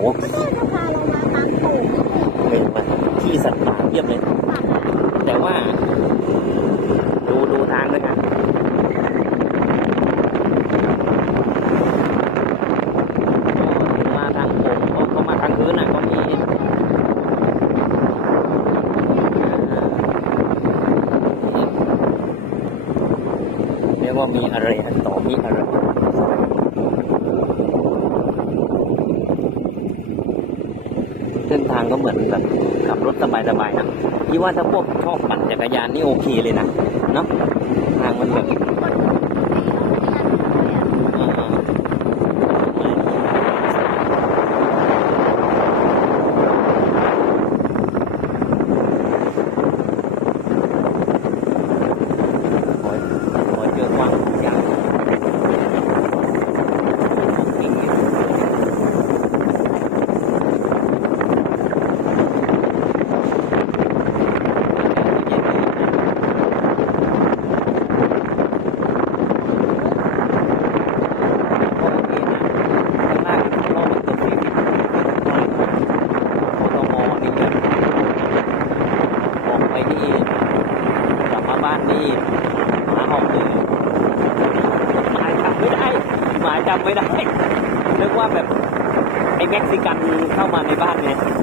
อ้ก็เนี่ยจะพาเรามาตามโถงนี่แหเป็นมาที่สัตว์ป่าเยียบเลย แต่ว่า ดูดูทางด้วยกันมาทางผมเขาเขามาทางพื้นอะก็มีเรียกว่ามีอะไรต่อมีอะไร เส้น ทางก็เหมือนแบบขับรถสบายๆนะพี่ว่าถ้าพวกชอบปั่นจักรยานนี่โอเคเลยนะเนาะทางมันแบบเออขอขอเจอกว้างยาวของจริงเนี่ย จำไม่ได้นึกว่าแบบไอ้เม็กซิกันเข้ามาในบ้านไงเออ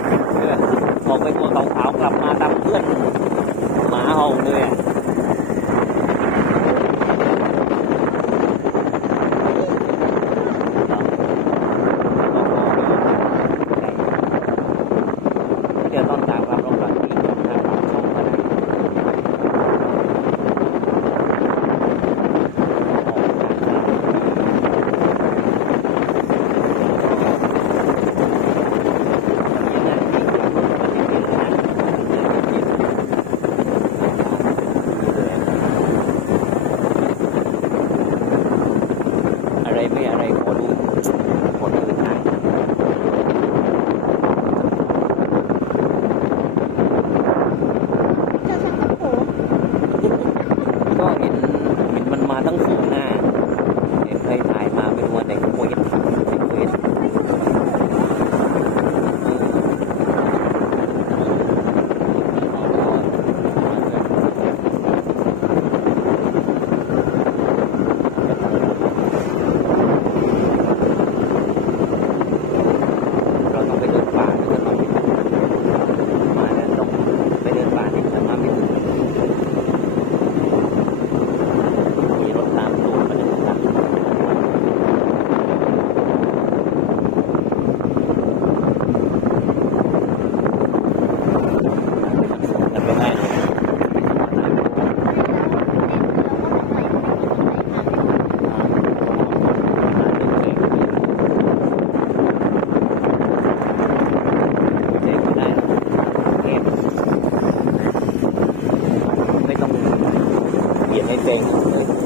natin.